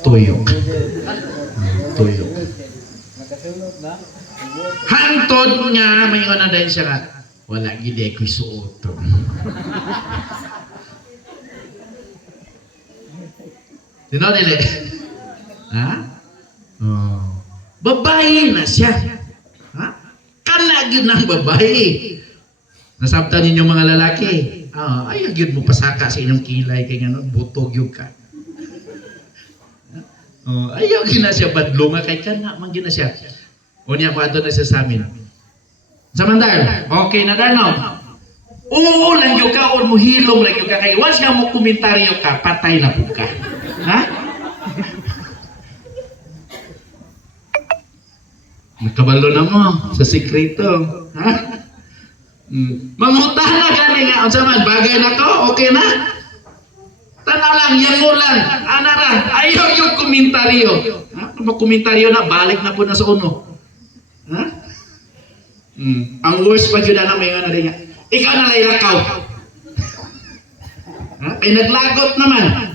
Tuyok. Tuyok. Hantod nga, may na dahil siya ka, wala gide ko suoto. Sino nila? Ha? Oh. Babae na siya. Ha? Kanagin ng babae. Nasabtan ninyo mga lalaki. Ayaw yun mo pasaka sa inyong kilay kay nga butog yung ka. Ayaw gina siya badlunga kay kana man gina siya. O niya ko ato na siya sa amin. Samandal, okay na dano. Oo lang yung ka o muhilom lang yung ka kay once nga mo komentaryo ka, patay na po ka. Ha? Nakabalo na mo sa sikreto. Ha? Manguta na gani nga. Unsa man bagay na to? Okay na? Tanaw lang, yan mo lang. Anara, ayaw yung komentaryo. Ha? Kung komentaryo na, balik na po na sa uno. Ha? Ang worst pa yun na may nga na rin nga. Ikaw na laylakaw. Ha? Ay naglagot naman.